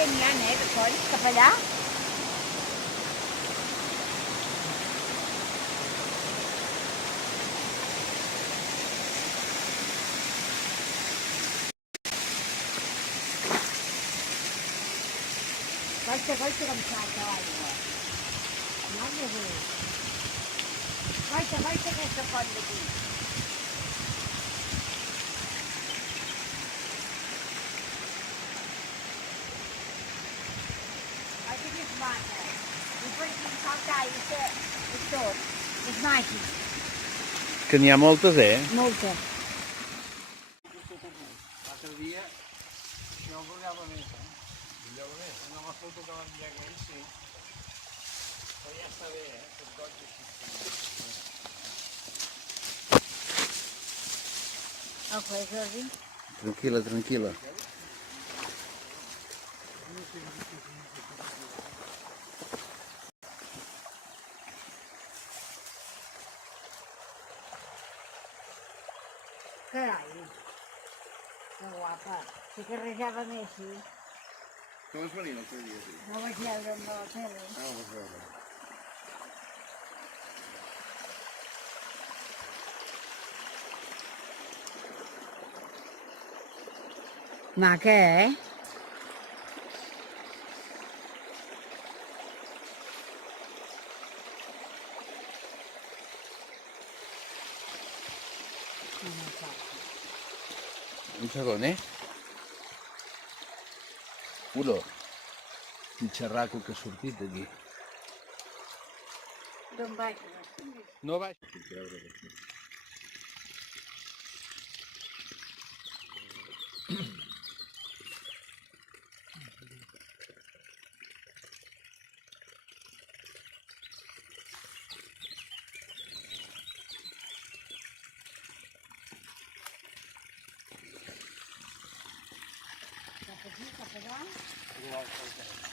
ben n'hi ha, de coll, cap allà. Guarda com salta l'aigua. Mare de Déu. Guarda aquesta font d'aquí. Guarda que és maca. I per aquí saltar i tot. És màgic. Que n'hi ha moltes, Molta. L'altre dia, això brillava més, Brillava més? En la foto que vam enviar aquell, sí. Però ja està bé, Els goig així. El que és, Jordi? Tranquil·la, tranquil·la. Carai. Que guapa. Sí que rejava més, sí. Com es venia l'altre dia, tu? No vaig veure amb la tele. Ah, ho vas veure. Maca, Un segon, Olor. Quin xerraco que ha sortit d'aquí. D'on vaig? No vaig. Cap aquí, cap allà?